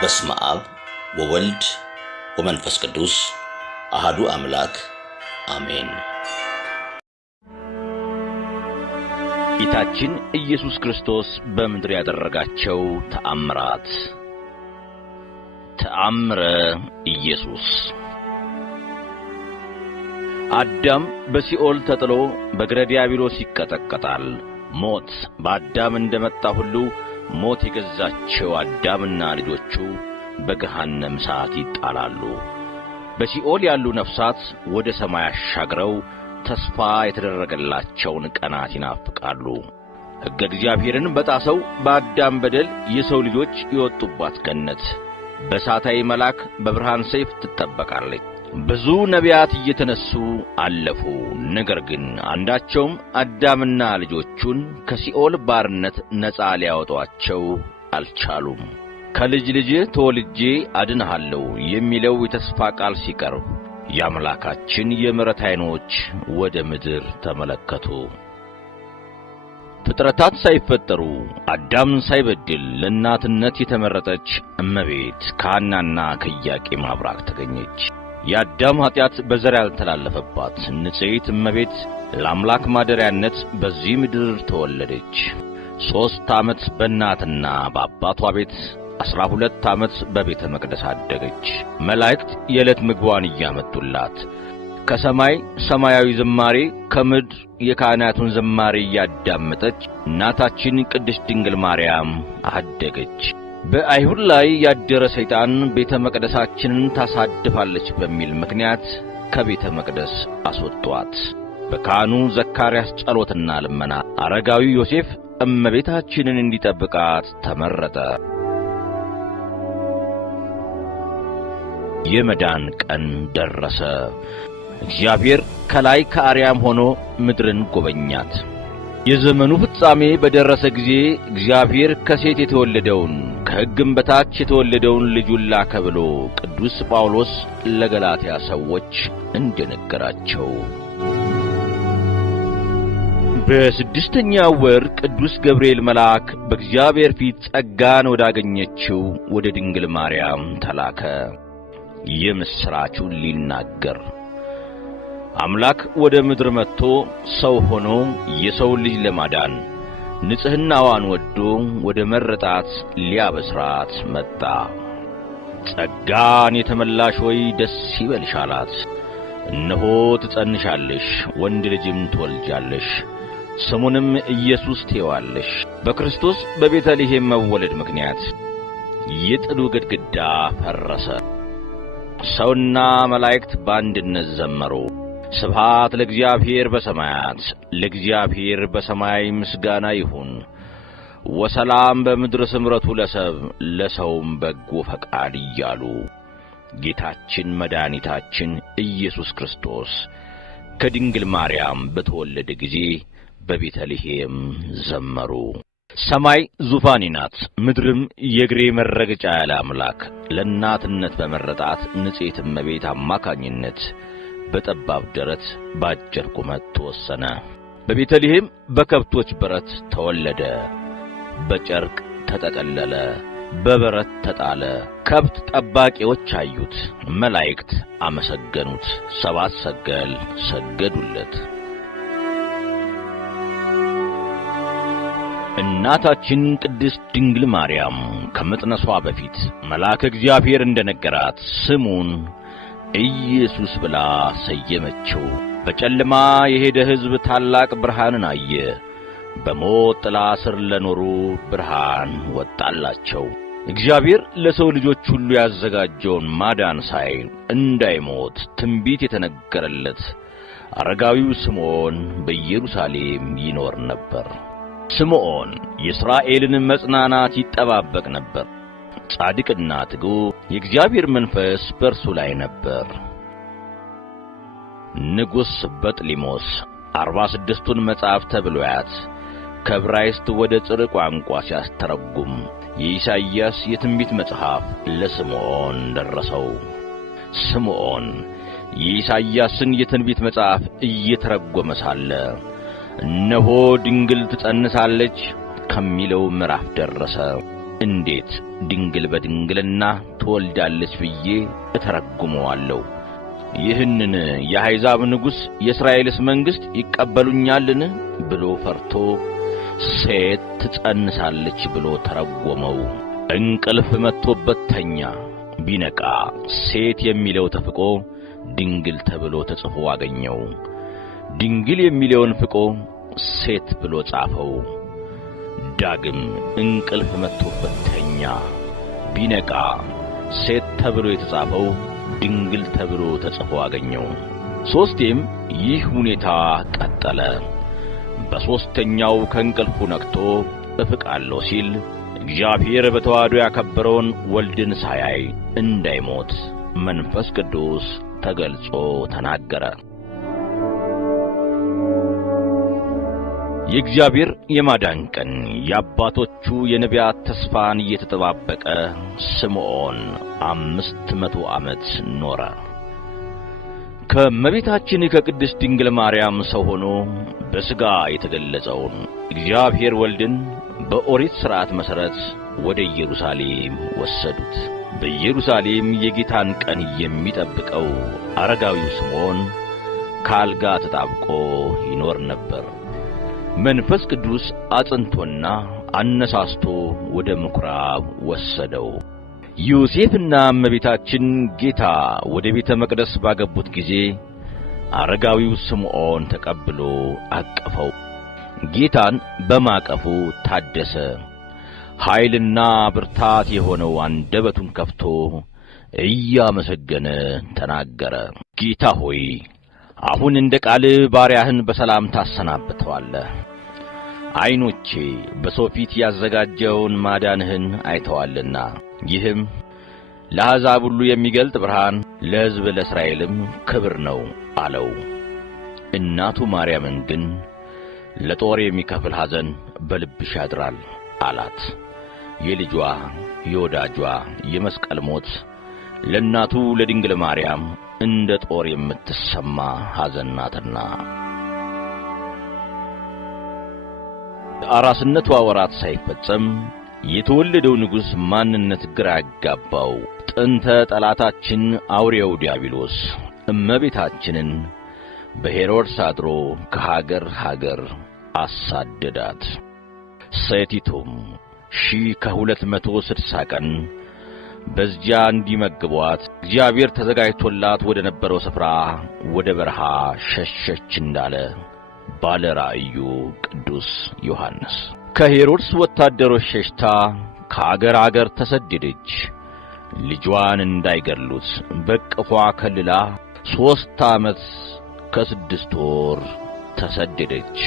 በስመ አብ ወወልድ ወመንፈስ ቅዱስ አሐዱ አምላክ አሜን። ጌታችን ኢየሱስ ክርስቶስ በምድር ያደረጋቸው ተአምራት። ተአምረ ኢየሱስ። አዳም በሲኦል ተጥሎ በእግረ ዲያብሎስ ይቀጠቀጣል። ሞት በአዳም እንደመጣ ሁሉ ሞት የገዛቸው አዳምና ልጆቹ በገሃነም እሳት ይጣላሉ። በሲኦል ያሉ ነፍሳት ወደ ሰማይ አሻግረው ተስፋ የተደረገላቸውን ቀናት ይናፍቃሉ። ሕገ እግዚአብሔርን በጣሰው በአዳም በደል የሰው ልጆች የወጡባት ገነት በእሳታዊ መልአክ በብርሃን ሰይፍ ትጠበቃለች። ብዙ ነቢያት እየተነሱ አለፉ። ነገር ግን አንዳቸውም አዳምና ልጆቹን ከሲኦል ባርነት ነፃ ሊያወጧቸው አልቻሉም። ከልጅ ልጅ ተወልጄ አድንሃለሁ የሚለው የተስፋ ቃል ሲቀርብ የአምላካችን የምሕረት ዓይኖች ወደ ምድር ተመለከቱ። ፍጥረታት ሳይፈጠሩ አዳም ሳይበድል ለእናትነት የተመረጠች እመቤት ከሐናና ከኢያቄም አብራክ ተገኘች። የአዳም ኃጢአት በዘር ያልተላለፈባት ንጽሕት እመቤት ለአምላክ ማደሪያነት በዚህ ምድር ተወለደች። 3 ዓመት በእናትና በአባቷ ቤት 12 ዓመት በቤተ መቅደስ አደገች። መላእክት የዕለት ምግቧን እያመጡላት ከሰማይ ሰማያዊ ዝማሬ ከምድር የካህናቱን ዝማሬ እያዳመጠች እናታችን ቅድስት ድንግል ማርያም አደገች። በአይሁድ ላይ ያደረ ሰይጣን ቤተ መቅደሳችንን ታሳድፋለች በሚል ምክንያት ከቤተ መቅደስ አስወጧት። በካህኑ ዘካርያስ ጸሎትና ልመና አረጋዊ ዮሴፍ እመቤታችንን እንዲጠብቃት ተመረጠ። የመዳን ቀን ደረሰ። እግዚአብሔር ከላይ ከአርያም ሆኖ ምድርን ጎበኛት። የዘመኑ ፍጻሜ በደረሰ ጊዜ እግዚአብሔር ከሴት የተወለደውን ከሕግም በታች የተወለደውን ልጁን ላከ ብሎ ቅዱስ ጳውሎስ ለገላትያ ሰዎች እንደነገራቸው በስድስተኛው ወር ቅዱስ ገብርኤል መልአክ በእግዚአብሔር ፊት ጸጋን ወዳገኘችው ወደ ድንግል ማርያም ተላከ። የምሥራቹን ሊናገር አምላክ ወደ ምድር መጥቶ ሰው ሆኖ የሰው ልጅ ለማዳን ንጽሕናዋን ወዶ ወደ መረጣት ሊያበስራት መጣ። ጸጋን የተመላሽ ሆይ ደስ ይበልሽ አላት። እነሆ ትጸንሻለሽ፣ ወንድ ልጅም ትወልጃለሽ፣ ስሙንም ኢየሱስ ትዪዋለሽ። በክርስቶስ በቤተልሔም መወለድ ምክንያት የጥሉ ግድግዳ ፈረሰ። ሰውና መላእክት በአንድነት ዘመሩ። ስብሐት ለእግዚአብሔር በሰማያት፣ ለእግዚአብሔር በሰማይ ምስጋና ይሁን፣ ወሰላም በምድር ስምረቱ ለሰብ፣ ለሰውም በጎ ፈቃድ እያሉ ጌታችን መድኃኒታችን ኢየሱስ ክርስቶስ ከድንግል ማርያም በተወለደ ጊዜ በቤተልሔም ዘመሩ። ሰማይ ዙፋኔ ናት፣ ምድርም የእግሬ መረገጫ ያለ አምላክ ለእናትነት በመረጣት ንጽሕት እመቤት አማካኝነት በጠባብ ደረት በአጭር ቁመት ተወሰነ። በቤተልሔም በከብቶች በረት ተወለደ። በጨርቅ ተጠቀለለ፣ በበረት ተጣለ። ከብት ጠባቂዎች አዩት፣ መላእክት አመሰገኑት፣ 7 ሰገል ሰገዱለት። እናታችን ቅድስት ድንግል ማርያም ከመጥነሷ በፊት መልአከ እግዚአብሔር እንደነገራት ስሙን ኢየሱስ ብላ ሰየመችው። በጨለማ የሄደ ሕዝብ ታላቅ ብርሃንን አየ። በሞት ጥላ ስር ለኖሩ ብርሃን ወጣላቸው። እግዚአብሔር ለሰው ልጆች ሁሉ ያዘጋጀውን ማዳን ሳይ እንዳይሞት ትንቢት የተነገረለት አረጋዊው ስምዖን በኢየሩሳሌም ይኖር ነበር። ስምዖን የእስራኤልን መጽናናት ይጠባበቅ ነበር። ጻድቅና ትጉ የእግዚአብሔር መንፈስ በእርሱ ላይ ነበር። ንጉሥ በጥሊሞስ 46ቱን መጻሕፍተ ብሉያት ከዕብራይስጥ ወደ ጽር ቋንቋ ሲያስተረጉም የኢሳይያስ የትንቢት መጽሐፍ ለስምዖን ደረሰው። ስምዖን የኢሳይያስን የትንቢት መጽሐፍ እየተረጎመ ሳለ እነሆ ድንግል ትጸንሳለች ከሚለው ምዕራፍ ደረሰ። እንዴት ድንግል በድንግልና ትወልዳለች ብዬ እተረጉመዋለሁ? ይህንን የአሕዛብ ንጉሥ የእስራኤልስ መንግሥት ይቀበሉኛልን ብሎ ፈርቶ ሴት ትጸንሳለች ብሎ ተረጎመው። እንቅልፍ መጥቶበት ተኛ። ቢነቃ ሴት የሚለው ተፍቆ ድንግል ተብሎ ተጽፎ አገኘው። ድንግል የሚለውን ፍቆ ሴት ብሎ ጻፈው። ዳግም እንቅልፍ መጥቶበት ተኛ። ቢነቃ ሴት ተብሎ የተጻፈው ድንግል ተብሎ ተጽፎ አገኘው። ሦስቴም ይህ ሁኔታ ቀጠለ። በሦስተኛው ከእንቅልፉ ነቅቶ እፍቃለሁ ሲል እግዚአብሔር በተዋሕዶ ያከበረውን ወልድን ሳያይ እንዳይሞት መንፈስ ቅዱስ ተገልጾ ተናገረ። የእግዚአብሔር የማዳን ቀን የአባቶቹ የነቢያት ተስፋን እየተጠባበቀ ስምዖን 500 ዓመት ኖረ። ከእመቤታችን ከቅድስት ድንግል ማርያም ሰው ሆኖ በሥጋ የተገለጸውን እግዚአብሔር ወልድን በኦሪት ሥርዓት መሠረት ወደ ኢየሩሳሌም ወሰዱት። በኢየሩሳሌም የጌታን ቀን የሚጠብቀው አረጋዊው ስምዖን ከአልጋ ተጣብቆ ይኖር ነበር። መንፈስ ቅዱስ አጽንቶና አነሳስቶ ወደ ምኵራብ ወሰደው። ዮሴፍና እመቤታችን ጌታ ወደ ቤተ መቅደስ ባገቡት ጊዜ አረጋዊው ስምዖን ተቀብሎ አቀፈው። ጌታን በማቀፉ ታደሰ። ኃይልና ብርታት የሆነው አንደበቱን ከፍቶ እያመሰገነ ተናገረ። ጌታ ሆይ አሁን እንደ ቃልህ ባሪያህን በሰላም ታሰናብተዋለህ። ዓይኖቼ በሰው ፊት ያዘጋጀውን ማዳንህን አይተዋልና ይህም ለአሕዛብ ሁሉ የሚገልጥ ብርሃን፣ ለሕዝብ ለእስራኤልም ክብር ነው አለው። እናቱ ማርያምን ግን ለጦር የሚከፍል ሐዘን በልብሽ ያድራል አላት። የልጇ የወዳጇ የመስቀል ሞት ለእናቱ ለድንግል ማርያም እንደ ጦር የምትሰማ ሐዘን ናትና። አራስነቷ ወራት ሳይፈጸም የተወለደው ንጉሥ ማንነት ግራ ያጋባው ጥንተ ጠላታችን አውሬው ዲያብሎስ እመቤታችንን በሄሮድስ አድሮ ከሀገር ሀገር አሳደዳት። ሴቲቱም 1260 ቀን በዚያ እንዲመግቧት እግዚአብሔር ተዘጋጅቶላት ወደ ነበረው ስፍራ ወደ በረሃ ሸሸች እንዳለ ባለ ራእዩ ቅዱስ ዮሐንስ። ከሄሮድስ ወታደሮች ሸሽታ ከአገር አገር ተሰደደች። ልጇን እንዳይገድሉት በቅፏ ከልላ 3 ዓመት ከ6 ወር ተሰደደች።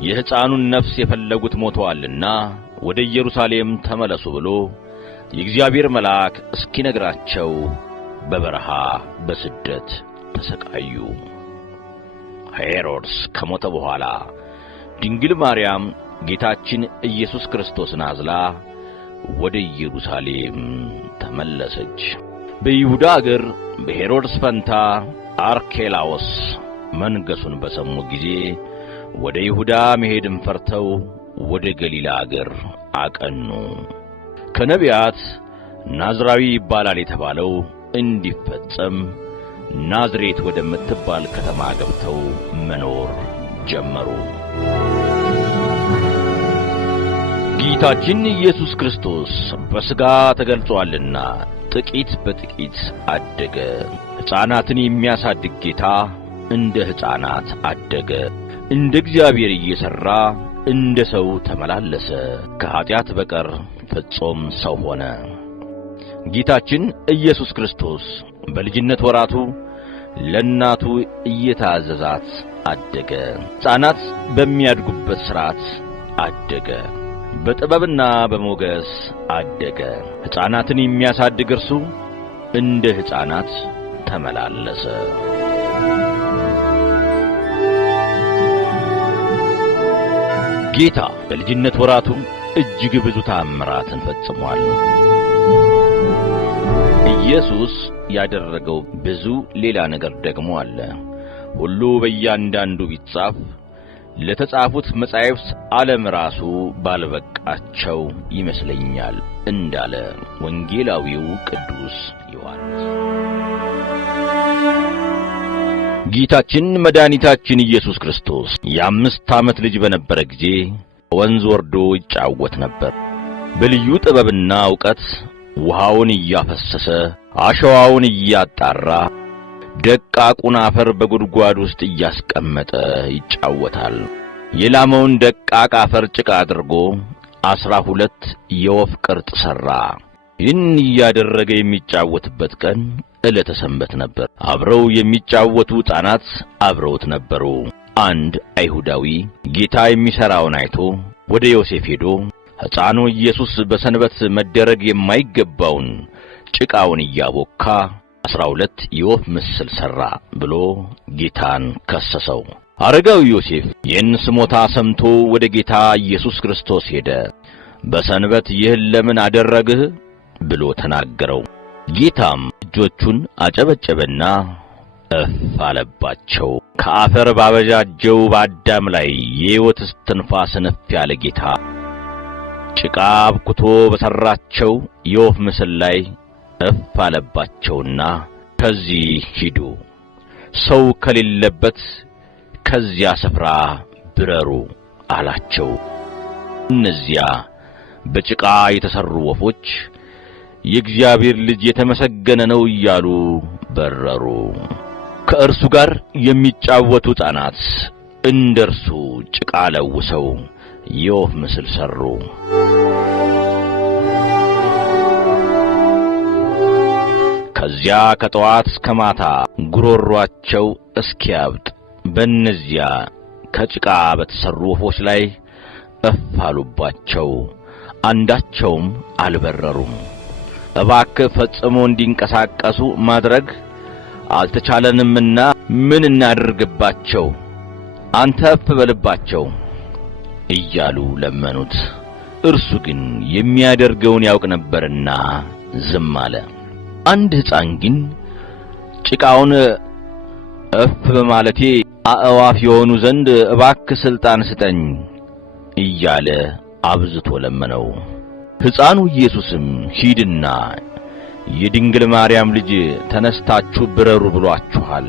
የሕፃኑን ነፍስ የፈለጉት ሞተዋልና ወደ ኢየሩሳሌም ተመለሱ ብሎ የእግዚአብሔር መልአክ እስኪነግራቸው በበረሃ በስደት ተሰቃዩ። ሄሮድስ ከሞተ በኋላ ድንግል ማርያም ጌታችን ኢየሱስ ክርስቶስን አዝላ ወደ ኢየሩሳሌም ተመለሰች። በይሁዳ አገር በሄሮድስ ፈንታ አርኬላዎስ መንገሱን በሰሙ ጊዜ ወደ ይሁዳ መሄድን ፈርተው ወደ ገሊላ አገር አቀኑ። ከነቢያት ናዝራዊ ይባላል የተባለው እንዲፈጸም ናዝሬት ወደምትባል ከተማ ገብተው መኖር ጀመሩ። ጌታችን ኢየሱስ ክርስቶስ በሥጋ ተገልጿልና ጥቂት በጥቂት አደገ። ሕፃናትን የሚያሳድግ ጌታ እንደ ሕፃናት አደገ። እንደ እግዚአብሔር እየሠራ እንደ ሰው ተመላለሰ። ከኀጢአት በቀር ፍጹም ሰው ሆነ። ጌታችን ኢየሱስ ክርስቶስ በልጅነት ወራቱ ለእናቱ እየታዘዛት አደገ። ሕፃናት በሚያድጉበት ሥርዓት አደገ። በጥበብና በሞገስ አደገ። ሕፃናትን የሚያሳድግ እርሱ እንደ ሕፃናት ተመላለሰ። ጌታ በልጅነት ወራቱ እጅግ ብዙ ተአምራትን ፈጽሟል። ኢየሱስ ያደረገው ብዙ ሌላ ነገር ደግሞ አለ። ሁሉ በእያንዳንዱ ቢጻፍ ለተጻፉት መጻሕፍት ዓለም ራሱ ባልበቃቸው ይመስለኛል እንዳለ ወንጌላዊው ቅዱስ ዮሐንስ። ጌታችን መድኃኒታችን ኢየሱስ ክርስቶስ የ5 ዓመት ልጅ በነበረ ጊዜ ወንዝ ወርዶ ይጫወት ነበር። በልዩ ጥበብና ዕውቀት ውሃውን እያፈሰሰ አሸዋውን እያጣራ ደቃቁን አፈር በጉድጓድ ውስጥ እያስቀመጠ ይጫወታል። የላመውን ደቃቅ አፈር ጭቃ አድርጎ 12 የወፍ ቅርጽ ሠራ። ይህን እያደረገ የሚጫወትበት ቀን ዕለተ ሰንበት ነበር። አብረው የሚጫወቱ ሕፃናት አብረውት ነበሩ። አንድ አይሁዳዊ ጌታ የሚሠራውን አይቶ ወደ ዮሴፍ ሄዶ ሕፃኑ ኢየሱስ በሰንበት መደረግ የማይገባውን ጭቃውን እያቦካ 12 የወፍ ምስል ሠራ ብሎ ጌታን ከሰሰው። አረጋዊ ዮሴፍ ይህን ስሞታ ሰምቶ ወደ ጌታ ኢየሱስ ክርስቶስ ሄደ። በሰንበት ይህን ለምን አደረግህ ብሎ ተናገረው። ጌታም እጆቹን አጨበጨበና እፍ አለባቸው። ከአፈር ባበጃጀው በአዳም ላይ የሕይወት እስትንፋስ ነፍ ያለ ጌታ ጭቃ አብኩቶ በሠራቸው የወፍ ምስል ላይ እፍ አለባቸውና ከዚህ ሂዱ፣ ሰው ከሌለበት ከዚያ ስፍራ ብረሩ አላቸው። እነዚያ በጭቃ የተሠሩ ወፎች የእግዚአብሔር ልጅ የተመሰገነ ነው እያሉ በረሩ። ከእርሱ ጋር የሚጫወቱ ሕፃናት እንደርሱ ጭቃ ለውሰው የወፍ ምስል ሠሩ። ከዚያ ከጠዋት እስከ ማታ ጉሮሯቸው እስኪያብጥ በእነዚያ ከጭቃ በተሠሩ ወፎች ላይ እፍ አሉባቸው። አንዳቸውም አልበረሩም። እባክህ ፈጽሞ እንዲንቀሳቀሱ ማድረግ አልተቻለንምና ምን እናድርግባቸው? አንተ እፍ በልባቸው እያሉ ለመኑት። እርሱ ግን የሚያደርገውን ያውቅ ነበርና ዝም አለ። አንድ ሕፃን ግን ጭቃውን እፍ በማለቴ አእዋፍ የሆኑ ዘንድ እባክህ ሥልጣን ስጠኝ እያለ አብዝቶ ለመነው። ሕፃኑ ኢየሱስም ሂድና የድንግል ማርያም ልጅ ተነስታችሁ ብረሩ ብሏችኋል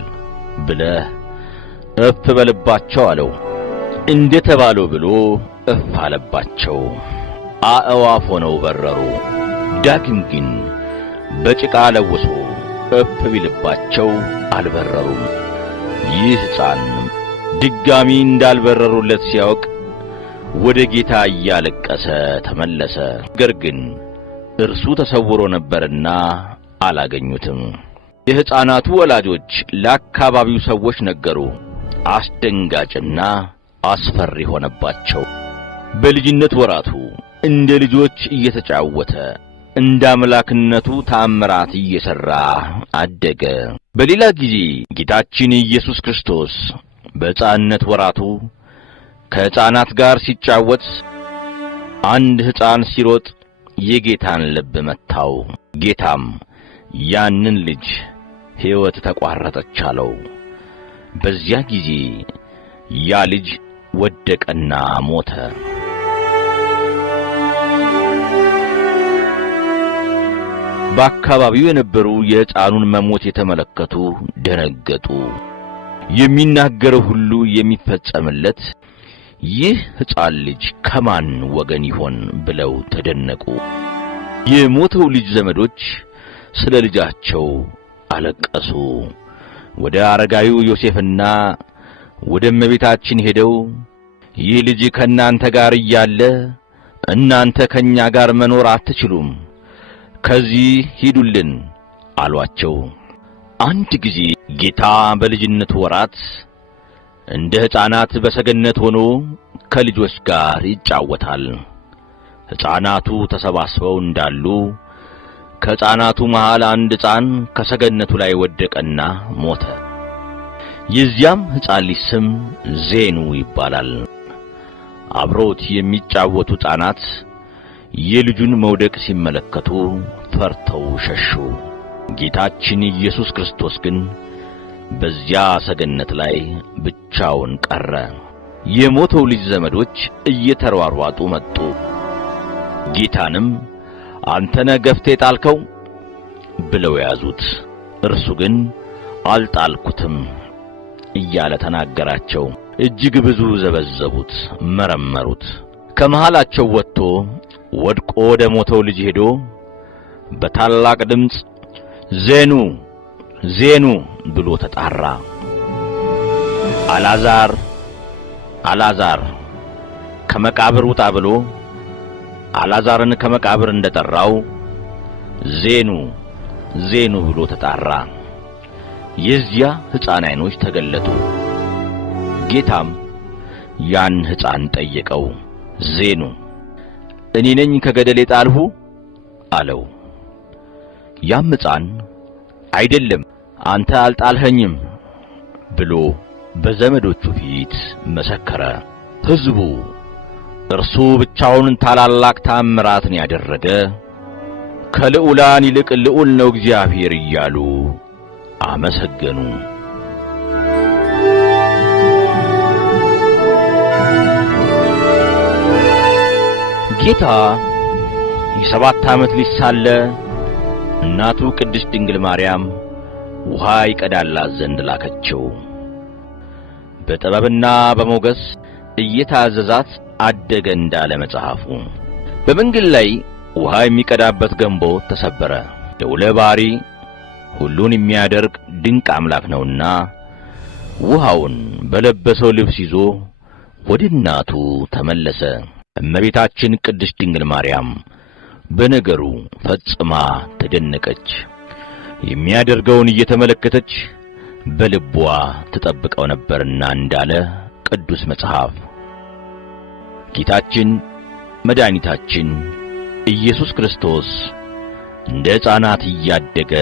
ብለህ እፍ በልባቸው አለው። እንደ ተባለው ብሎ እፍ አለባቸው። አእዋፍ ሆነው በረሩ። ዳግም ግን በጭቃ ለውሶ እፍ ቢልባቸው አልበረሩም። ይህ ሕፃን ድጋሚ እንዳልበረሩለት ሲያውቅ ወደ ጌታ እያለቀሰ ተመለሰ። ነገር ግን እርሱ ተሰውሮ ነበርና አላገኙትም። የሕፃናቱ ወላጆች ለአካባቢው ሰዎች ነገሩ። አስደንጋጭና አስፈሪ ሆነባቸው። በልጅነት ወራቱ እንደ ልጆች እየተጫወተ እንደ አምላክነቱ ተአምራት እየሠራ አደገ። በሌላ ጊዜ ጌታችን ኢየሱስ ክርስቶስ በሕፃንነት ወራቱ ከሕፃናት ጋር ሲጫወት አንድ ሕፃን ሲሮጥ የጌታን ልብ መታው። ጌታም ያንን ልጅ ሕይወት ተቋረጠች አለው። በዚያ ጊዜ ያ ልጅ ወደቀና ሞተ። በአካባቢው የነበሩ የሕፃኑን መሞት የተመለከቱ ደነገጡ። የሚናገረው ሁሉ የሚፈጸምለት ይህ ሕፃን ልጅ ከማን ወገን ይሆን ብለው ተደነቁ። የሞተው ልጅ ዘመዶች ስለ ልጃቸው አለቀሱ። ወደ አረጋዊው ዮሴፍና ወደ እመቤታችን ሄደው ይህ ልጅ ከእናንተ ጋር እያለ እናንተ ከእኛ ጋር መኖር አትችሉም፣ ከዚህ ሂዱልን አሏቸው። አንድ ጊዜ ጌታ በልጅነቱ ወራት እንደ ሕፃናት በሰገነት ሆኖ ከልጆች ጋር ይጫወታል። ሕፃናቱ ተሰባስበው እንዳሉ ከሕፃናቱ መሃል አንድ ሕፃን ከሰገነቱ ላይ ወደቀና ሞተ። የዚያም ሕፃን ልጅ ስም ዜኑ ይባላል። አብረውት የሚጫወቱ ሕፃናት የልጁን መውደቅ ሲመለከቱ ፈርተው ሸሹ። ጌታችን ኢየሱስ ክርስቶስ ግን በዚያ ሰገነት ላይ ብቻውን ቀረ። የሞተው ልጅ ዘመዶች እየተሯሯጡ መጡ። ጌታንም አንተነ ገፍቴ ጣልከው ብለው ያዙት። እርሱ ግን አልጣልኩትም እያለ ተናገራቸው። እጅግ ብዙ ዘበዘቡት፣ መረመሩት። ከመሃላቸው ወጥቶ ወድቆ ወደ ሞተው ልጅ ሄዶ በታላቅ ድምፅ ዜኑ ዜኑ ብሎ ተጣራ። አልዓዛር አልዓዛር ከመቃብር ውጣ ብሎ አልዓዛርን ከመቃብር እንደጠራው ዜኑ ዜኑ ብሎ ተጣራ። የዚያ ሕፃን ዓይኖች ተገለጡ። ጌታም ያን ሕፃን ጠየቀው። ዜኑ እኔ ነኝ ከገደል የጣልሁ አለው። ያም ሕፃን አይደለም አንተ አልጣልኸኝም ብሎ በዘመዶቹ ፊት መሰከረ። ሕዝቡ እርሱ ብቻውን ታላላቅ ተአምራትን ያደረገ ከልዑላን ይልቅ ልዑል ነው እግዚአብሔር እያሉ አመሰገኑ። ጌታ የ7 ዓመት ልጅ ሳለ እናቱ ቅድስት ድንግል ማርያም ውሃ ይቀዳላት ዘንድ ላከችው። በጥበብና በሞገስ እየታዘዛት አደገ እንዳለ መጽሐፉ። በመንገድ ላይ ውሃ የሚቀዳበት ገንቦ ተሰበረ። ልዑለ ባሕሪ ሁሉን የሚያደርግ ድንቅ አምላክ ነውና ውሃውን በለበሰው ልብስ ይዞ ወደ እናቱ ተመለሰ። እመቤታችን ቅድስት ድንግል ማርያም በነገሩ ፈጽማ ተደነቀች። የሚያደርገውን እየተመለከተች በልቧ ተጠብቀው ነበርና እንዳለ ቅዱስ መጽሐፍ። ጌታችን መድኃኒታችን ኢየሱስ ክርስቶስ እንደ ሕፃናት እያደገ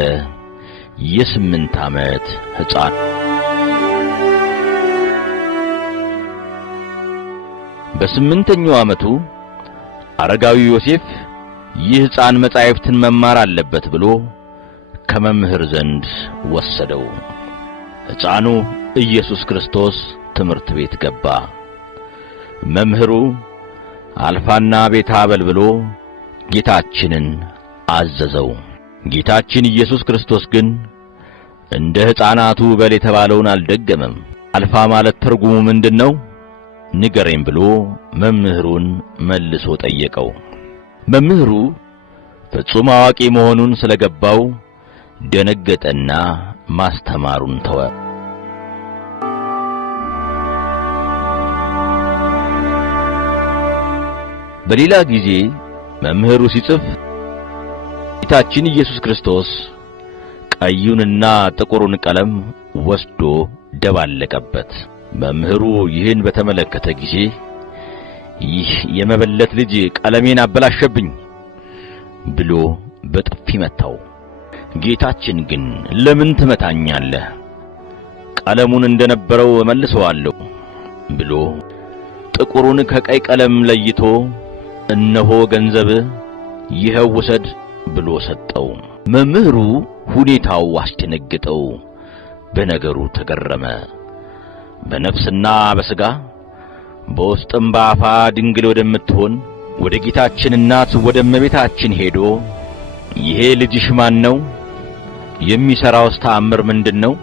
የ8 ዓመት ሕፃን በ8ኛው ዓመቱ አረጋዊ ዮሴፍ ይህ ሕፃን መጻሕፍትን መማር አለበት ብሎ ከመምህር ዘንድ ወሰደው። ሕፃኑ ኢየሱስ ክርስቶስ ትምህርት ቤት ገባ። መምህሩ አልፋና ቤታ በል ብሎ ጌታችንን አዘዘው። ጌታችን ኢየሱስ ክርስቶስ ግን እንደ ሕፃናቱ በል የተባለውን አልደገመም። አልፋ ማለት ትርጉሙ ምንድነው? ንገረኝ ብሎ መምህሩን መልሶ ጠየቀው። መምህሩ ፍጹም አዋቂ መሆኑን ስለገባው ደነገጠና ማስተማሩን ተወ። በሌላ ጊዜ መምህሩ ሲጽፍ ጌታችን ኢየሱስ ክርስቶስ ቀዩንና ጥቁሩን ቀለም ወስዶ ደባለቀበት። መምህሩ ይህን በተመለከተ ጊዜ ይህ የመበለት ልጅ ቀለሜን አበላሸብኝ ብሎ በጥፊ መታው። ጌታችን ግን ለምን ትመታኛለህ? ቀለሙን እንደነበረው እመልሰዋለሁ ብሎ ጥቁሩን ከቀይ ቀለም ለይቶ እነሆ ገንዘብህ ይኸው ውሰድ ብሎ ሰጠው። መምህሩ ሁኔታው አስደነገጠው፣ በነገሩ ተገረመ። በነፍስና በሥጋ በውስጥም በአፋ ድንግል ወደምትሆን ወደ ጌታችን እናት ወደ እመቤታችን ሄዶ ይሄ ልጅሽ ማን ነው? የሚሠራውስ ተአምር ምንድነው?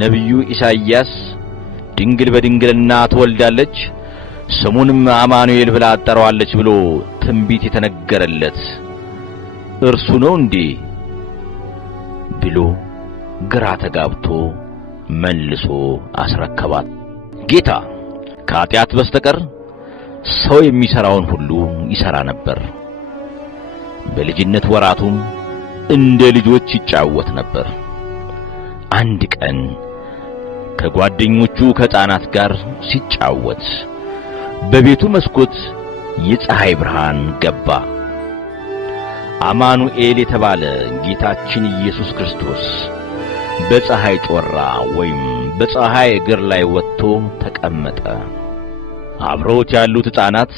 ነቢዩ ኢሳይያስ ድንግል በድንግልና ትወልዳለች ስሙንም አማኑኤል ብላ አጠራዋለች ብሎ ትንቢት የተነገረለት እርሱ ነው እንዴ ብሎ ግራ ተጋብቶ መልሶ አስረከባት። ጌታ ከኃጢአት በስተቀር ሰው የሚሠራውን ሁሉ ይሠራ ነበር። በልጅነት ወራቱም እንደ ልጆች ይጫወት ነበር። አንድ ቀን ከጓደኞቹ ከሕፃናት ጋር ሲጫወት በቤቱ መስኮት የፀሐይ ብርሃን ገባ። አማኑኤል የተባለ ጌታችን ኢየሱስ ክርስቶስ በፀሐይ ጮራ ወይም በፀሐይ እግር ላይ ወጥቶ ተቀመጠ። አብረውት ያሉት ሕፃናት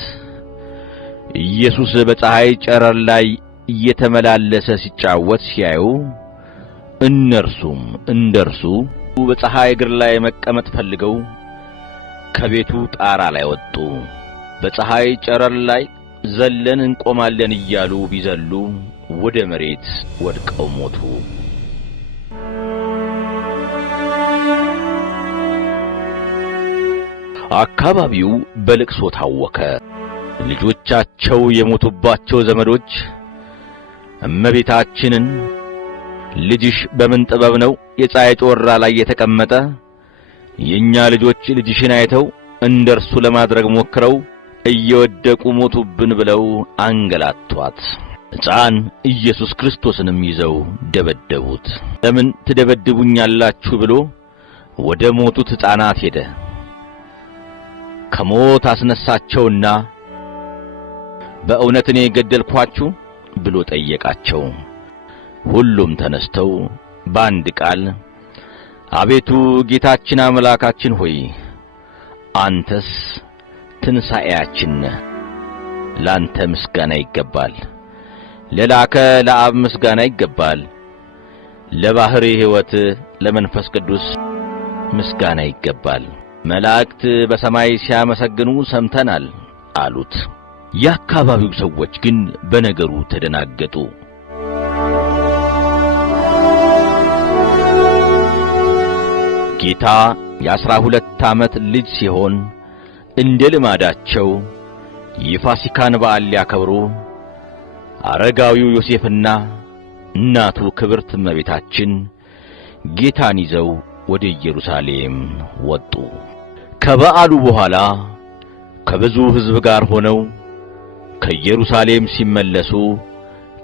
ኢየሱስ በፀሐይ ጨረር ላይ እየተመላለሰ ሲጫወት ሲያዩ እነርሱም እንደርሱ በፀሐይ እግር ላይ መቀመጥ ፈልገው ከቤቱ ጣራ ላይ ወጡ። በፀሐይ ጨረር ላይ ዘለን እንቆማለን እያሉ ቢዘሉ ወደ መሬት ወድቀው ሞቱ። አካባቢው በልቅሶ ታወከ። ልጆቻቸው የሞቱባቸው ዘመዶች እመቤታችንን ልጅሽ በምን ጥበብ ነው የፀሐይ ጮራ ላይ የተቀመጠ? የኛ ልጆች ልጅሽን አይተው እንደርሱ ለማድረግ ሞክረው እየወደቁ ሞቱብን ብለው አንገላቷት። ሕፃን ኢየሱስ ክርስቶስንም ይዘው ደበደቡት። ለምን ትደበድቡኛላችሁ ብሎ ወደ ሞቱት ሕፃናት ሄደ። ከሞት አስነሳቸውና በእውነት እኔ ገደልኳችሁ ብሎ ጠየቃቸው። ሁሉም ተነስተው በአንድ ቃል አቤቱ ጌታችን አምላካችን ሆይ አንተስ ትንሣኤያችን ነህ፣ ላንተ ምስጋና ይገባል። ለላከ ለአብ ምስጋና ይገባል። ለባሕሪ ሕይወት ለመንፈስ ቅዱስ ምስጋና ይገባል። መላእክት በሰማይ ሲያመሰግኑ ሰምተናል አሉት። የአካባቢው ሰዎች ግን በነገሩ ተደናገጡ። ጌታ የ12 ዓመት ልጅ ሲሆን እንደ ልማዳቸው የፋሲካን በዓል ሊያከብሩ አረጋዊው ዮሴፍና እናቱ ክብርት እመቤታችን ጌታን ይዘው ወደ ኢየሩሳሌም ወጡ። ከበዓሉ በኋላ ከብዙ ሕዝብ ጋር ሆነው ከኢየሩሳሌም ሲመለሱ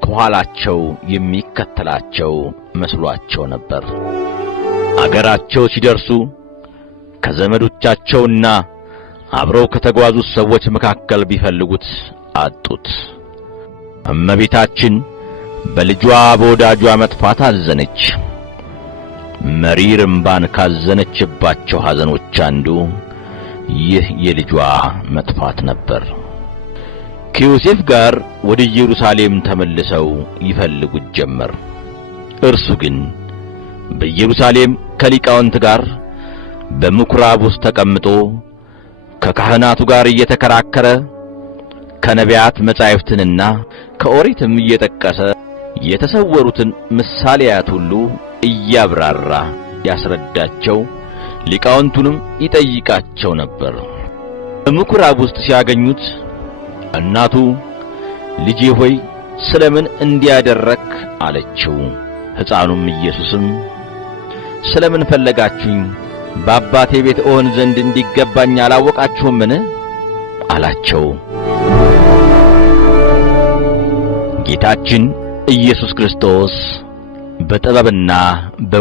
ከኋላቸው የሚከተላቸው መስሏቸው ነበር። አገራቸው ሲደርሱ ከዘመዶቻቸውና አብረው ከተጓዙት ሰዎች መካከል ቢፈልጉት አጡት። እመቤታችን በልጇ በወዳጇ መጥፋት አዘነች። መሪር እምባን ካዘነችባቸው ሐዘኖች አንዱ ይህ የልጇ መጥፋት ነበር። ከዮሴፍ ጋር ወደ ኢየሩሳሌም ተመልሰው ይፈልጉት ጀመር። እርሱ ግን በኢየሩሳሌም ከሊቃውንት ጋር በምኵራብ ውስጥ ተቀምጦ ከካህናቱ ጋር እየተከራከረ ከነቢያት መጻሕፍትንና ከኦሪትም እየጠቀሰ የተሰወሩትን ምሳሌያት ሁሉ እያብራራ ያስረዳቸው፣ ሊቃውንቱንም ይጠይቃቸው ነበር። በምኵራብ ውስጥ ሲያገኙት እናቱ ልጄ ሆይ ስለምን እንዲያደረክ አለችው። ሕፃኑም ኢየሱስም ስለምን ፈለጋችሁኝ? በአባቴ ቤት እሆን ዘንድ እንዲገባኝ አላወቃችሁምን? አላቸው። ጌታችን ኢየሱስ ክርስቶስ በጥበብና